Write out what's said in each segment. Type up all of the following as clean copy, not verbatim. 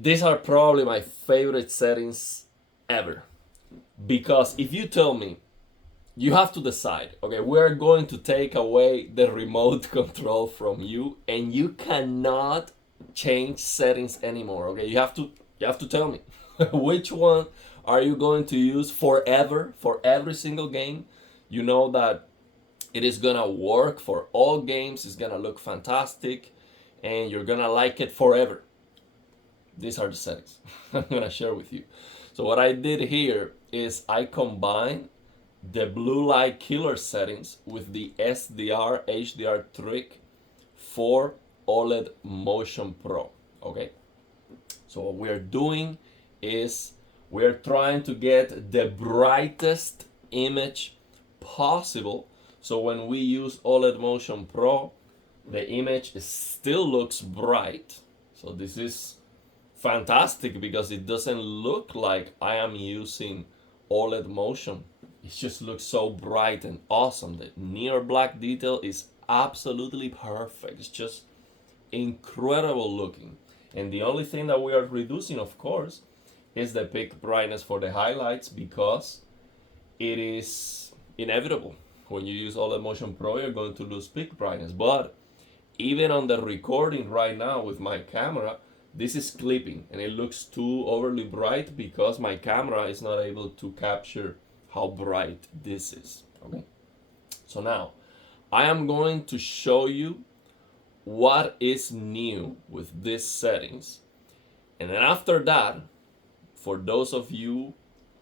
These are probably my favorite settings ever. Because if you tell me, you have to decide, okay, we're going to take away the remote control from you and you cannot change settings anymore, okay? You have to tell me which one are you going to use forever for every single game. You know that it is gonna work for all games, it's gonna look fantastic, and you're gonna like it forever. These are the settings I'm gonna share with you. So what I did here is I combined the blue light killer settings with the SDR HDR trick for OLED Motion Pro. Okay, so what we're doing is we're trying to get the brightest image possible. So when we use OLED Motion Pro, the image still looks bright. So this is fantastic because it doesn't look like I am using OLED Motion. It just looks so bright and awesome. The near black detail is absolutely perfect. It's just incredible looking. And the only thing that we are reducing, of course, is the peak brightness for the highlights because it is inevitable. When you use OLED Motion Pro, you're going to lose peak brightness. But even on the recording right now with my camera, this is clipping and it looks too overly bright because my camera is not able to capture how bright this is. Okay, so now I am going to show you what is new with these settings, and then after that, for those of you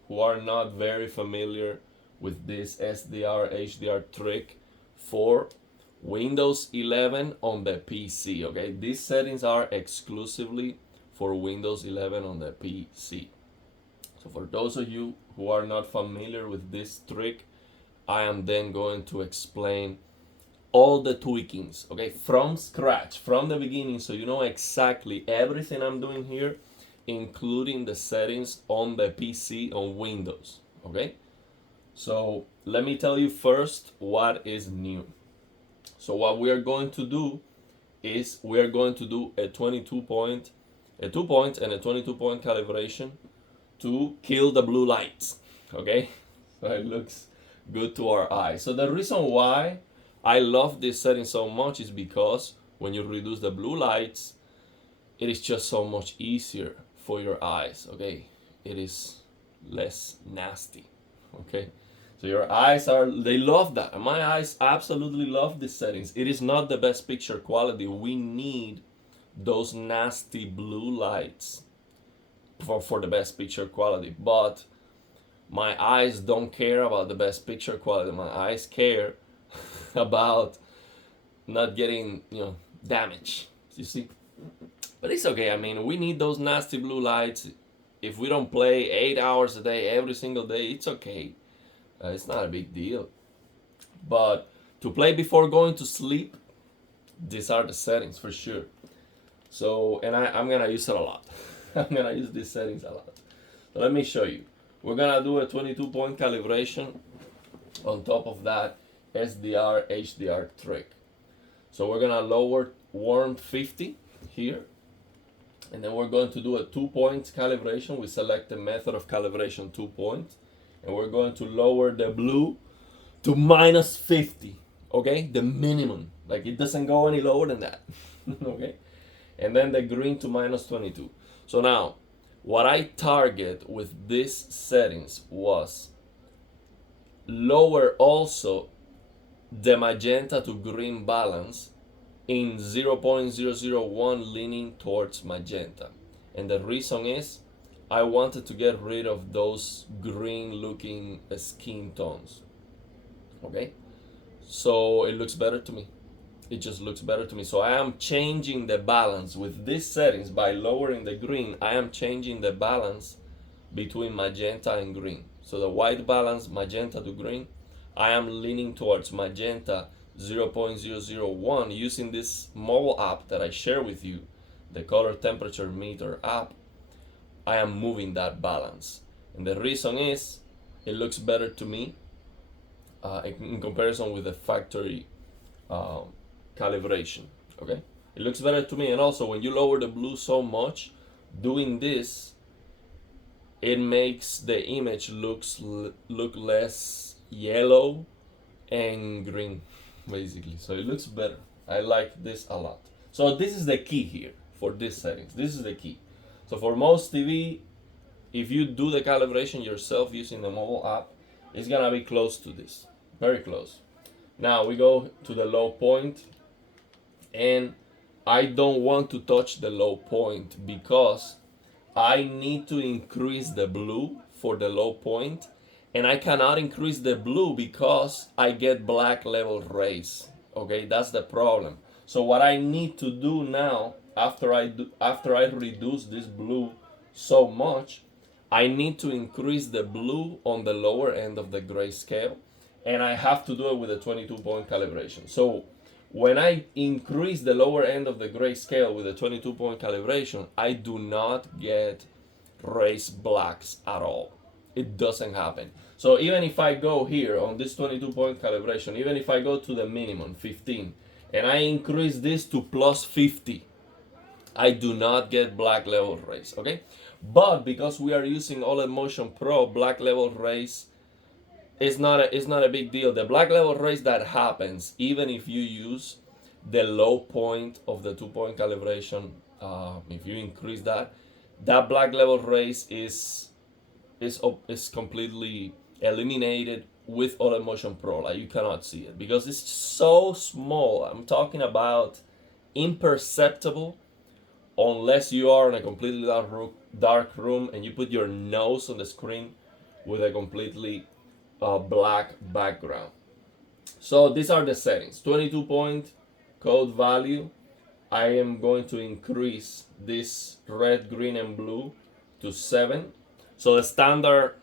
who are not very familiar with this SDR HDR trick for Windows 11 on the PC, okay, these settings are exclusively for Windows 11 on the PC. So for those of you who are not familiar with this trick, I am then going to explain all the tweakings, okay, from scratch, from the beginning, so you know exactly everything I'm doing here, including the settings on the PC on Windows, okay? So let me tell you first what is new. So what we are going to do is we are going to do a 2-point and a 22-point calibration to kill the blue lights, okay? So it looks good to our eyes. So the reason why I love this setting so much is because when you reduce the blue lights, it is just so much easier for your eyes, okay? It is less nasty, okay? So your eyes they love that. And my eyes absolutely love these settings. It is not the best picture quality. We need those nasty blue lights for the best picture quality. But my eyes don't care about the best picture quality. My eyes care about not getting, damage. You see? But it's okay. I mean, we need those nasty blue lights. If we don't play 8 hours a day, every single day, it's okay. It's not a big deal. But to play before going to sleep, these are the settings for sure. So, and I'm gonna use it a lot. I'm gonna use these settings a lot. So let me show you. We're gonna do a 22-point calibration on top of that SDR HDR trick. So we're gonna lower warm 50 here, and then we're going to do a 2-point calibration. We select the method of calibration 2 points, and we're going to lower the blue to -50, okay? The minimum, like it doesn't go any lower than that, okay? And then the green to -22. So now, what I target with these settings was lower also the magenta to green balance in 0.001 leaning towards magenta. And the reason is I wanted to get rid of those green looking skin tones. Okay? So it looks better to me. It just looks better to me. So I am changing the balance with these settings. By lowering the green, I am changing the balance between magenta and green. So the white balance, magenta to green, I am leaning towards magenta 0.001 using this mobile app that I share with you, the color temperature meter app. I am moving that balance. And the reason is it looks better to me in comparison with the factory calibration. Okay, it looks better to me. And also when you lower the blue so much, doing this, it makes the image look less yellow and green, basically. So it looks better. I like this a lot. So this is the key here for these settings. This is the key. So for most TV, if you do the calibration yourself using the mobile app, it's gonna be close to this, very close. Now we go to the low point, and I don't want to touch the low point because I need to increase the blue for the low point, and I cannot increase the blue because I get black level rays. Okay, that's the problem. So what I need to do now, after I reduce this blue so much, I need to increase the blue on the lower end of the grayscale, and I have to do it with a 22-point calibration. So when I increase the lower end of the grayscale with a 22-point calibration, I do not get race blacks at all. It doesn't happen. So even if I go here on this 22-point calibration, even if I go to the minimum 15 and I increase this to plus 50, I do not get black level rays. Okay, but because we are using OLED Motion Pro, black level rays is not a big deal. The black level rays that happens even if you use the low point of the 2-point calibration, if you increase that black level rays is completely eliminated with OLED Motion Pro. Like, you cannot see it because it's so small. I'm talking about imperceptible unless you are in a completely dark room and you put your nose on the screen with a completely black background. So these are the settings. 22-point code value. I am going to increase this red, green, and blue to 7. So the standard,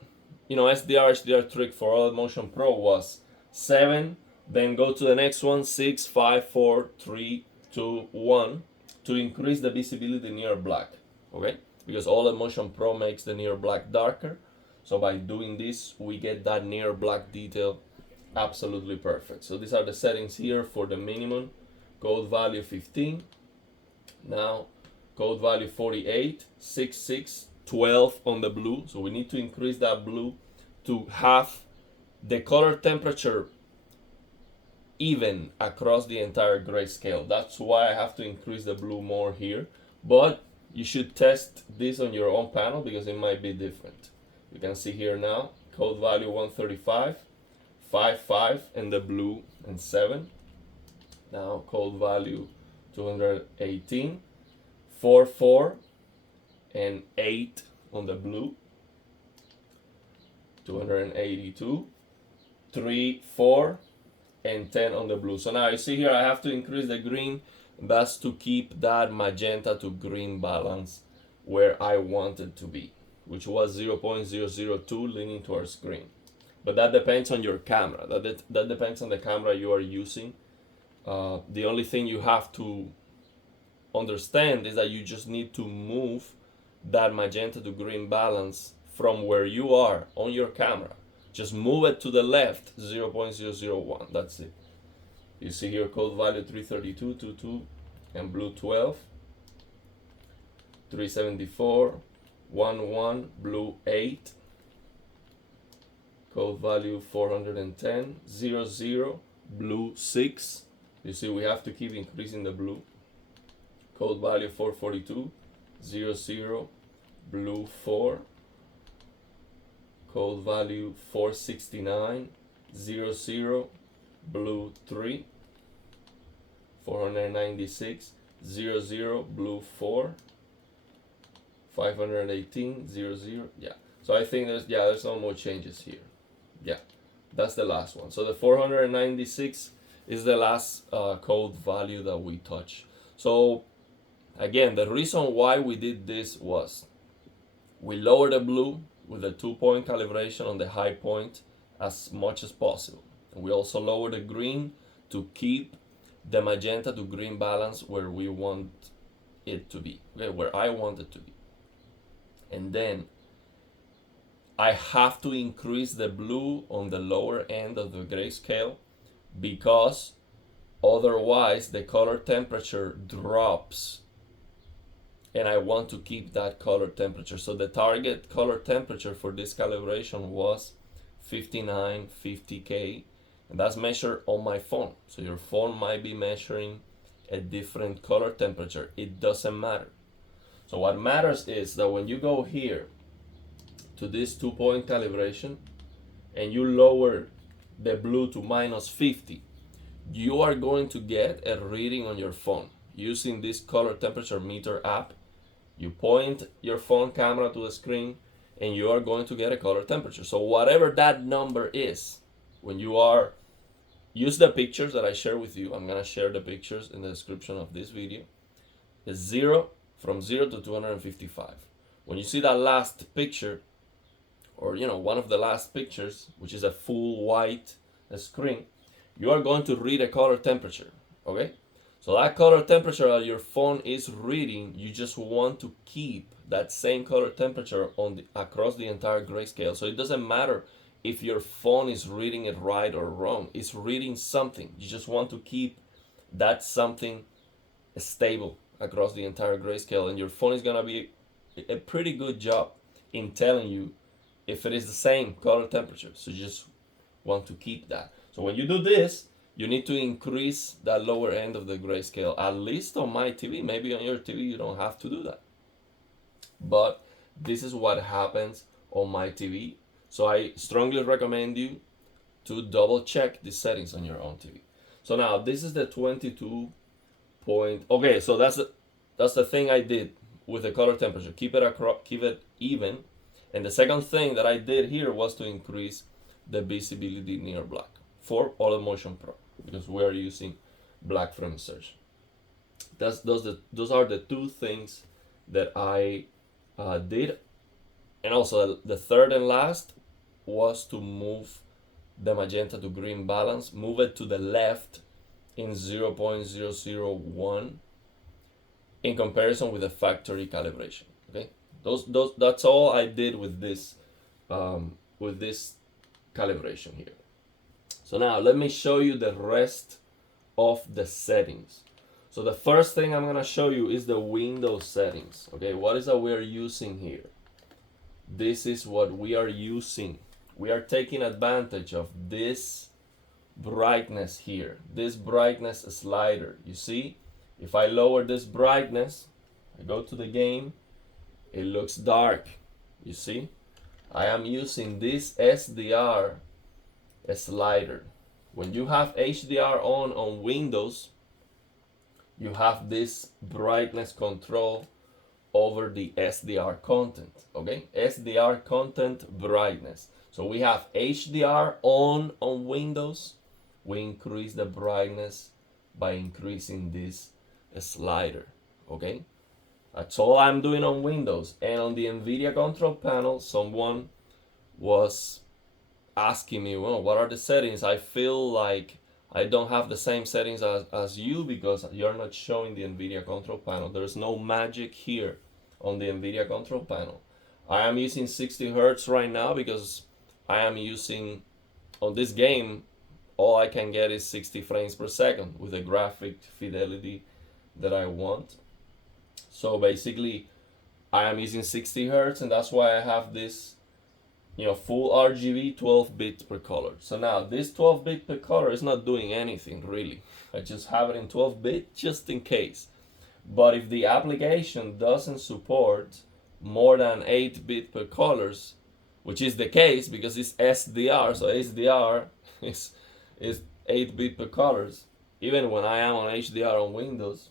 SDR HDR trick for OLED Motion Pro was 7. Then go to the next one, 6, 5, 4, 3, 2, 1, to increase the visibility near black. Okay, because OLED Motion Pro makes the near black darker. So by doing this, we get that near black detail absolutely perfect. So these are the settings here for the minimum. Code value 15. Now code value 48, 6, 6, 12 on the blue. So we need to increase that blue to have the color temperature even across the entire grayscale. That's why I have to increase the blue more here. But you should test this on your own panel because it might be different. You can see here now, code value 135, 5, 5 in the blue and 7. Now code value 218, 4, 4 and 8 on the blue, 282, 3, 4 and 10 on the blue. So now you see here I have to increase the green. That's to keep that magenta to green balance where I want it to be, which was 0.002 leaning towards green. But that depends on your camera. That depends on the camera you are using. The only thing you have to understand is that you just need to move that magenta to green balance from where you are on your camera. Just move it to the left 0.001. That's it. You see here code value 332, 22 and blue 12, 374, 11, blue 8, code value 410, 00, blue 6. You see we have to keep increasing the blue. Code value 442, 00, blue 4, code value 469, 00, blue 3, 496, 00, blue 4, 518, 00. Yeah, so I think there's no more changes here. Yeah, that's the last one. So the 496 is the last code value that we touch. So again, the reason why we did this was we lowered the blue with a 2-point calibration on the high point as much as possible. And we also lowered the green to keep the magenta to green balance where we want it to be, okay, where I want it to be. And then I have to increase the blue on the lower end of the grayscale because otherwise the color temperature drops and I want to keep that color temperature. So the target color temperature for this calibration was 59, 50K, and that's measured on my phone. So your phone might be measuring a different color temperature. It doesn't matter. So what matters is that when you go here to this 2-point calibration and you lower the blue to -50, you are going to get a reading on your phone using this color temperature meter app. You point your phone camera to the screen and you are going to get a color temperature. So whatever that number is, when you are, use the pictures that I share with you. I'm gonna share the pictures in the description of this video. It's from 0 to 255. When you see that last picture, or one of the last pictures, which is a full white screen, you are going to read a color temperature, okay? So that color temperature that your phone is reading, you just want to keep that same color temperature across the entire grayscale. So it doesn't matter if your phone is reading it right or wrong. It's reading something. You just want to keep that something stable across the entire grayscale, and your phone is gonna be a pretty good job in telling you if it is the same color temperature. So you just want to keep that. So when you do this, you need to increase that lower end of the grayscale. At least on my TV, maybe on your TV you don't have to do that, but this is what happens on my TV. So I strongly recommend you to double check the settings on your own TV. So now this is the 22 point. Okay, so that's the thing I did with the color temperature. Keep it even. And the second thing that I did here was to increase the visibility near black for OLED Motion Pro, because we are using black frame insertion. Those are the two things that I did. And also the third and last was to move the magenta to green balance, move it to the left in 0.001 in comparison with the factory calibration. Okay, that's all I did with this calibration here. So now let me show you the rest of the settings. So the first thing I'm gonna show you is the Windows settings. Okay, what is that we are using here? This is what we are using. We are taking advantage of this brightness here, this brightness slider. You see, if I lower this brightness, I go to the game, it looks dark. You see, I am using this SDR slider. When you have HDR on Windows, you have this brightness control over the SDR content. Okay, SDR content brightness. So we have HDR on Windows. We increase the brightness by increasing this slider. Okay, that's all I'm doing on Windows. And on the NVIDIA control panel, someone was asking me, well, what are the settings? I feel like I don't have the same settings as you, because you're not showing the NVIDIA control panel. There's no magic here on the NVIDIA control panel. I am using 60 Hertz right now because I am using, on this game, all I can get is 60 frames per second with the graphic fidelity that I want. So basically, I am using 60 Hertz, and that's why I have this, full RGB 12-bit per color. So now this 12-bit per color is not doing anything really. I just have it in 12-bit just in case. But if the application doesn't support more than 8-bit per colors, which is the case because it's SDR, so SDR is 8-bit per colors. Even when I am on HDR on Windows,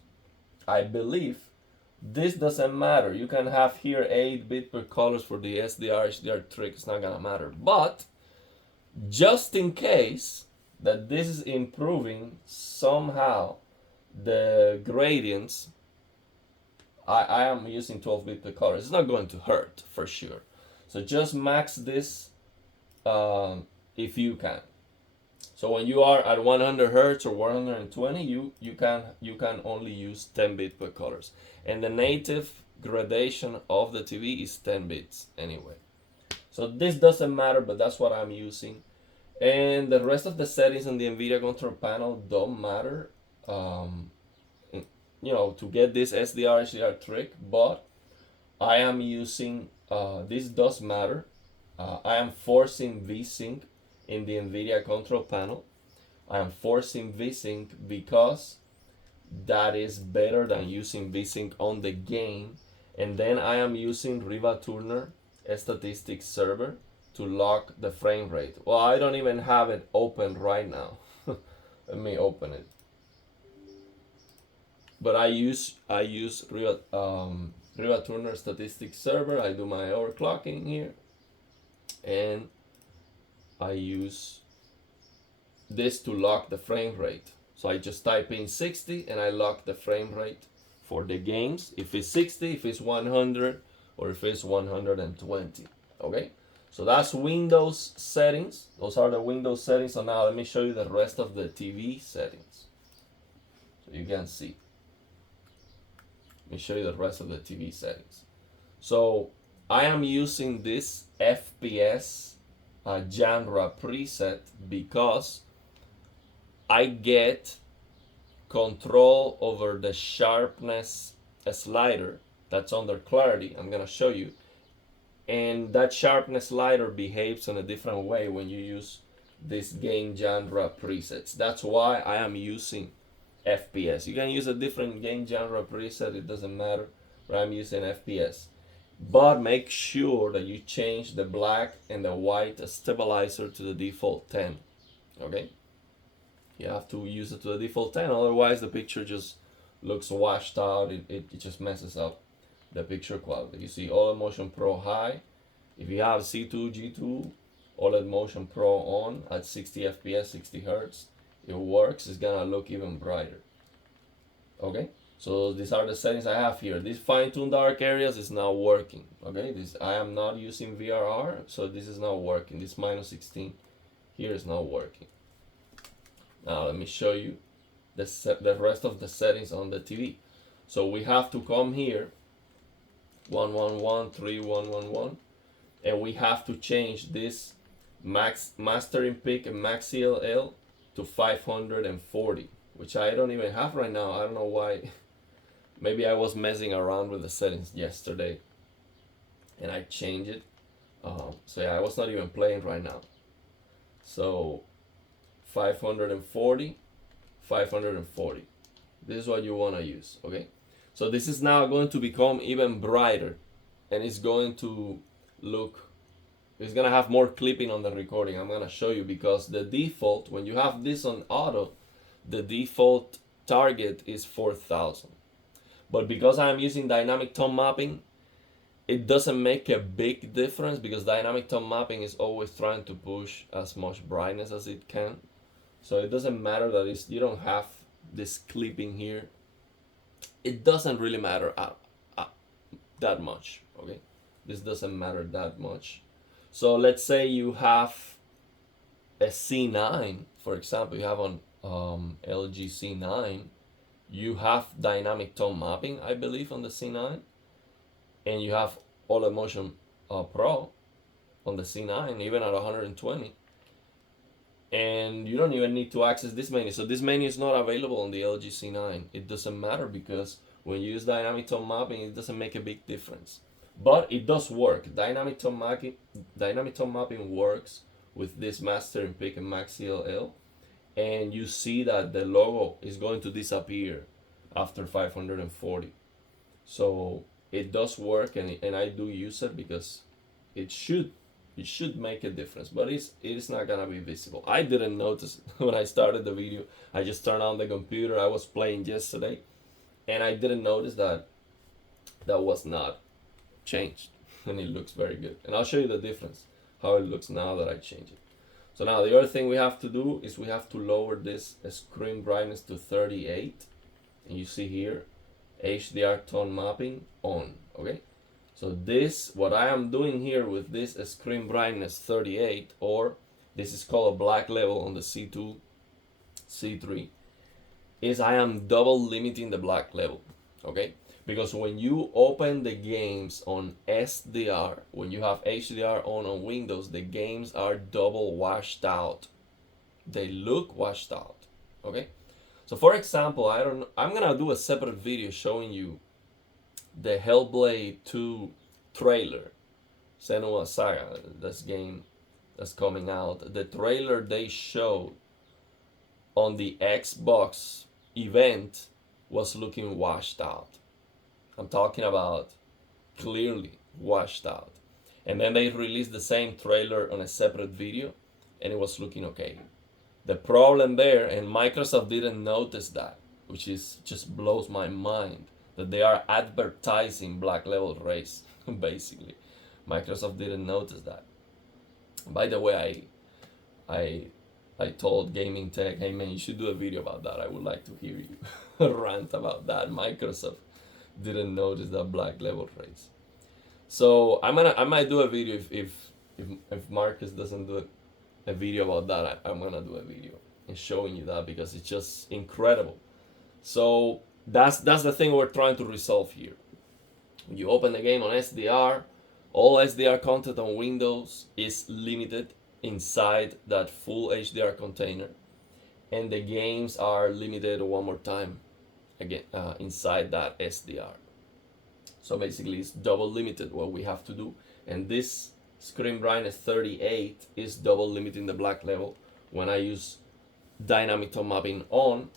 I believe this doesn't matter. You can have here 8-bit per colors for the SDR HDR trick. It's not gonna matter. But just in case that this is improving somehow the gradients, I am using 12-bit per color. It's not going to hurt for sure. So just max this if you can. So when you are at 100 Hertz or 120, you can only use 10-bit per colors. And the native gradation of the TV is 10 bits anyway. So this doesn't matter, but that's what I'm using. And the rest of the settings on the NVIDIA control panel don't matter. to get this SDR HDR trick, but I am using, this does matter. I am forcing VSync in the NVIDIA control panel. I am forcing VSync because that is better than using VSync on the game. And then I am using Riva Turner statistics server to lock the frame rate. Well, I don't even have it open right now. Let me open it. But I use Riva Turner statistics server. I do my overclocking here, and I use this to lock the frame rate. So I just type in 60 and I lock the frame rate for the games. If it's 60, if it's 100, or if it's 120. Okay, so that's Windows settings. Those are the Windows settings. So now let me show you the rest of the TV settings so you can see. Let me show you the rest of the TV settings. So I am using this FPS genre preset because I get control over the sharpness slider that's under clarity. I'm gonna show you. And that sharpness slider behaves in a different way when you use this game genre presets. That's why I am using FPS. You can use a different game genre preset, it doesn't matter, but I'm using FPS. But make sure that you change the black and the white stabilizer to the default 10. Okay? You have to use it to the default 10, otherwise the picture just looks washed out. It just messes up the picture quality. You see OLED Motion Pro high. If you have C2, G2, OLED Motion Pro on at 60 FPS, 60 Hertz, it works. It's gonna look even brighter. Okay, so these are the settings I have here. This fine-tune dark areas is not working. Okay, I am not using VRR, so this is not working. This -16 here is not working. Now let me show you the rest of the settings on the TV. So we have to come here, 111, 3111, and we have to change this mastering peak and max CLL to 540, which I don't even have right now. I don't know why. Maybe I was messing around with the settings yesterday and I changed it. So yeah, I was not even playing right now. So 540, 540. This is what you want to use, okay? So this is now going to become even brighter, and it's going to look, it's going to have more clipping on the recording. I'm going to show you, because the default, when you have this on auto, the default target is 4000. But because I'm using dynamic tone mapping, it doesn't make a big difference, because dynamic tone mapping is always trying to push as much brightness as it can. So it doesn't matter that you don't have this clipping here. It doesn't really matter that much, okay? This doesn't matter that much. So let's say you have a C9, for example, you have on LG C9, you have dynamic tone mapping, I believe, on the C9, and you have OLED Motion Pro on the C9, even at 120. And you don't even need to access this menu. So this menu is not available on the LG C9. It doesn't matter, because when you use dynamic tone mapping, it doesn't make a big difference. But it does work. Dynamic tone mapping works with this mastering peak and max CLL. And you see that the logo is going to disappear after 540. So it does work, and I do use it because it should make a difference, but it's not gonna be visible. I didn't notice when I started the video. I just turned on the computer. I was playing yesterday, and I didn't notice that was not changed, and it looks very good. And I'll show you the difference, how it looks now that I change it. So now the other thing we have to do is we have to lower this screen brightness to 38, and you see here, HDR tone mapping on, okay? So this, what I am doing here with this screen brightness 38, or this is called a black level on the C2, C3, is I am double limiting the black level, okay? Because when you open the games on SDR, when you have HDR on Windows, the games are double washed out. They look washed out, okay? So So for example, I'm gonna do a separate video showing you the Hellblade 2 trailer, Senua Saga, this game that's coming out. The trailer they showed on the Xbox event was looking washed out. I'm talking about clearly washed out. And then they released the same trailer on a separate video and it was looking okay. The problem there, and Microsoft didn't notice that, which is just blows my mind, that they are advertising black level race, basically. Microsoft didn't notice that. By the way, I told Gaming Tech, hey man, you should do a video about that. I would like to hear you rant about that. Microsoft didn't notice that black level race. So I might do a video if Marcus doesn't do a video about that. I'm gonna do a video and showing you that because it's just incredible. So that's the thing we're trying to resolve here. When you open the game on SDR, all SDR content on Windows is limited inside that full HDR container, and the games are limited one more time again inside that SDR. So basically it's double limited what we have to do, and this screen brightness 38 is double limiting the black level when I use dynamic tone mapping on,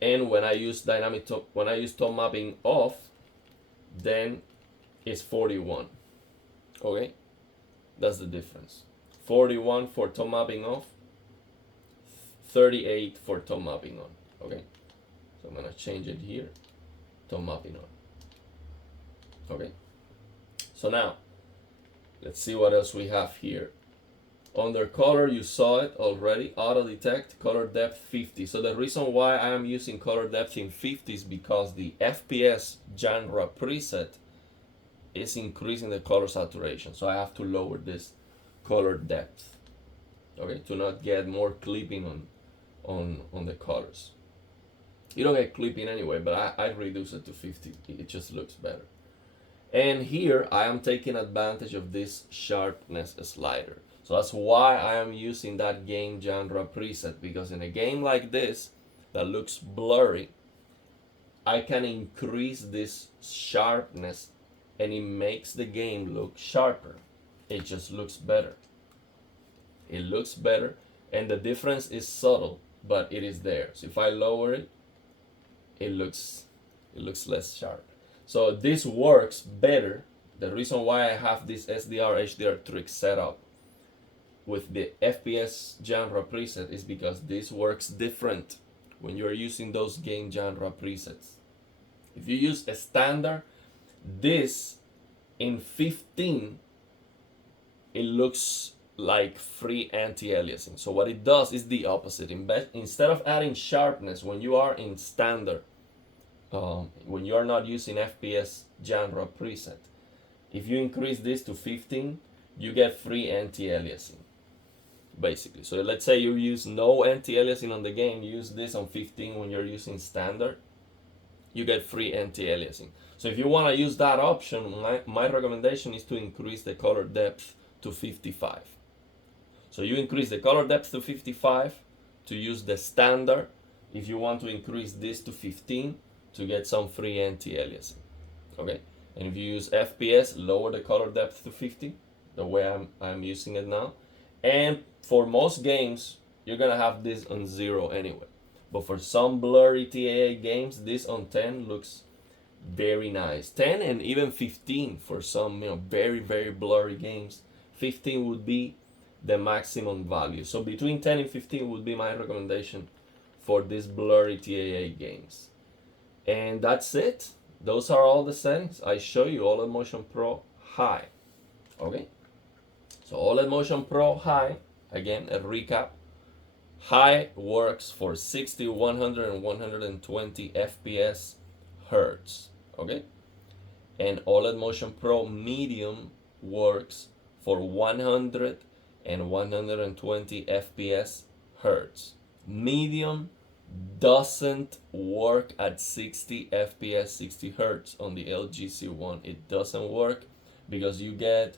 and when I use tone mapping off, then it's 41. Okay, that's the difference. 41 for tone mapping off, 38 for tone mapping on. Okay, so I'm gonna change it here, tone mapping on. Okay, so now let's see what else we have here. Under color, you saw it already, auto detect, color depth 50. So the reason why I am using color depth in 50 is because the FPS genre preset is increasing the color saturation. So I have to lower this color depth, okay, to not get more clipping on the colors. You don't get clipping anyway, but I reduce it to 50. It just looks better. And here I am taking advantage of this sharpness slider. So that's why I am using that game genre preset, because in a game like this that looks blurry, I can increase this sharpness and it makes the game look sharper. It just looks better. It looks better, and the difference is subtle, but it is there. So if I lower it, it looks less sharp. So this works better. The reason why I have this SDR HDR trick set up with the FPS genre preset is because this works different when you're using those game genre presets. If you use a standard, this in 15, it looks like free anti-aliasing. So what it does is the opposite. Instead of adding sharpness when you are in standard, when you are not using FPS genre preset, if you increase this to 15, you get free anti-aliasing, basically. So let's say you use no anti-aliasing on the game, use this on 15 when you're using standard, you get free anti-aliasing. So if you want to use that option, my recommendation is to increase the color depth to 55. So you increase the color depth to 55 to use the standard. If you want to increase this to 15 to get some free anti-aliasing. Okay, and if you use FPS, lower the color depth to 50, the way I'm using it now. And for most games, you're gonna have this on 0 anyway. But for some blurry TAA games, this on 10 looks very nice. 10 and even 15 for some, very, very blurry games. 15 would be the maximum value. So between 10 and 15 would be my recommendation for these blurry TAA games. And that's it. Those are all the settings. I show you OLED Motion Pro High. Okay? So OLED Motion Pro High, again, a recap. High works for 60, 100, and 120 FPS hertz. Okay? And OLED Motion Pro Medium works for 100 and 120 FPS hertz. Medium doesn't work at 60 FPS, 60 hertz on the LG C1. It doesn't work because you get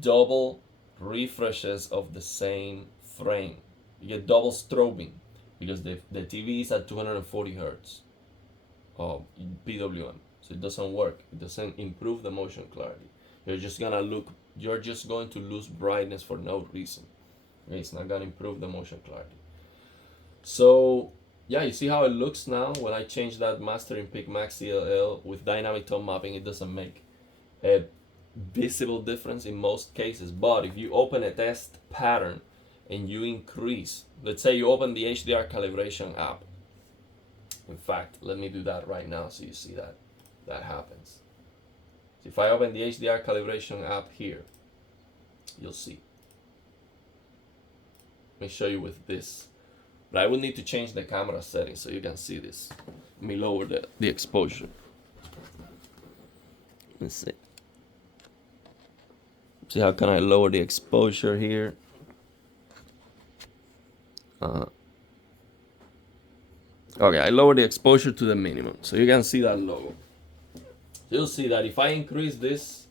double refreshes of the same frame. You get double strobing. because the TV is at 240 hertz of PWM, so it doesn't work. It doesn't improve the motion clarity. You're just going to lose brightness for no reason. Okay, it's not gonna improve the motion clarity. So yeah, you see how it looks now when I change that master in peak max CLL with dynamic tone mapping. It doesn't make a visible difference in most cases, but if you open a test pattern and you increase, let's say you open the HDR calibration app. In fact, let me do that right now so you see that happens. So if I open the HDR calibration app here, you'll see. Let me show you with this. But I will need to change the camera settings so you can see this. Let me lower the exposure. Let's see. See how can I lower the exposure here? Okay, I lower the exposure to the minimum so you can see that logo. You'll see that if I increase this,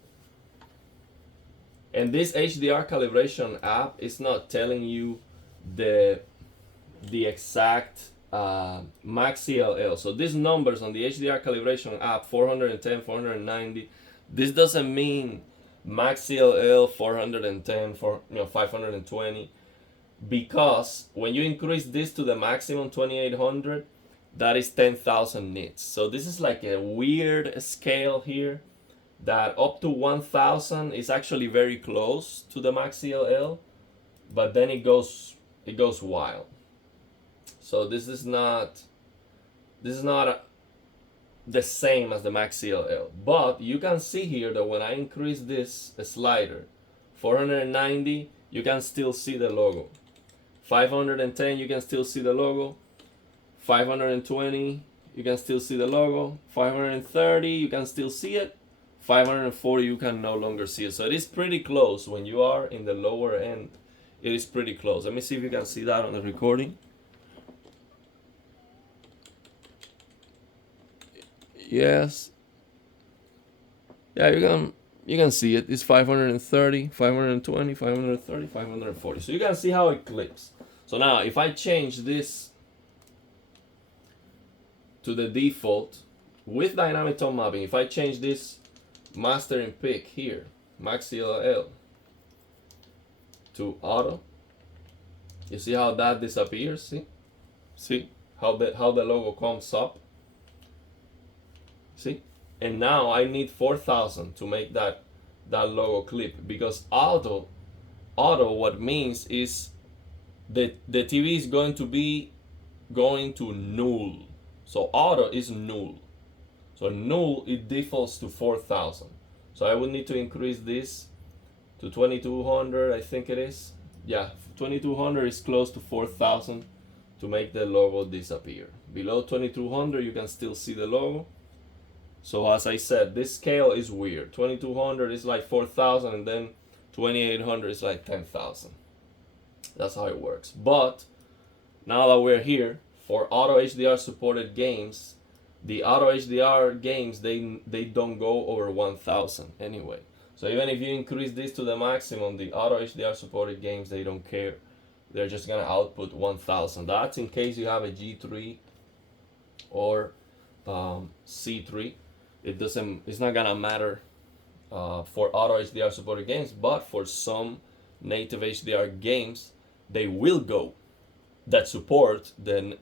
and this HDR calibration app is not telling you the exact max CLL. So these numbers on the HDR calibration app, 410, 490, this doesn't mean max CLL 410, 520, because when you increase this to the maximum 2800, that is 10,000 nits. So this is like a weird scale here that up to 1000 is actually very close to the max CLL, but then it goes wild. So this is not the same as the max CLL, but you can see here that when I increase this slider, 490, you can still see the logo. 510, you can still see the logo. 520, you can still see the logo. 530, you can still see it. 540, you can no longer see it. So it is pretty close. When you are in the lower end, it is pretty close. Let me see if you can see that on the recording. Yes. Yeah, you can see it. It's 530, 520, 530, 540. So you can see how it clips. So now if I change this to the default with dynamic tone mapping, if I change this master in peak here, max CLL, to auto, you see how that disappears? See how the logo comes up? See? And now I need 4000 to make that logo clip, because auto what means is the TV is going to null. So auto is null. So null, it defaults to 4000. So I will need to increase this to 2200, I think it is. Yeah, 2200 is close to 4000 to make the logo disappear. Below 2200 you can still see the logo. So as I said, this scale is weird. 2200 is like 4000, and then 2800 is like 10,000. That's how it works. But now that we're here, for auto HDR supported games, the auto HDR games, they don't go over 1000 anyway. So even if you increase this to the maximum, the auto HDR supported games, they don't care. They're just gonna output 1000. That's in case you have a G3 or C3. It's not gonna matter for auto HDR supported games, but for some native HDR games, they will go, that support the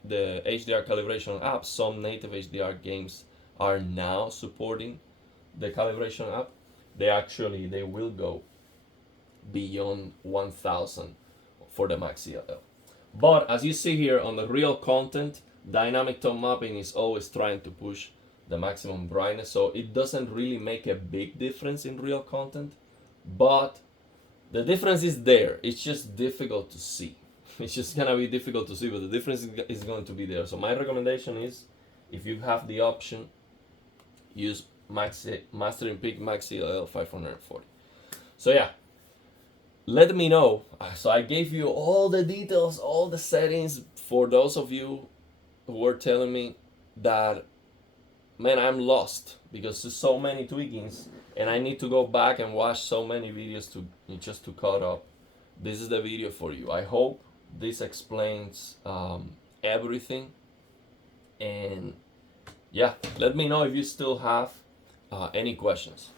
HDR calibration app. Some native HDR games are now supporting the calibration app. They will go beyond 1000 for the max CLL. But as you see here on the real content, dynamic tone mapping is always trying to push the maximum brightness, so it doesn't really make a big difference in real content, but the difference is there. It's just difficult to see. It's just gonna be difficult to see, but the difference is going to be there. So my recommendation is, if you have the option, use master in peak max CLL 540. So yeah, let me know. So I gave you all the details, all the settings, for those of you who were telling me that, man, I'm lost because there's so many tweakings and I need to go back and watch so many videos to caught up. This is the video for you. I hope this explains everything. And yeah, let me know if you still have any questions.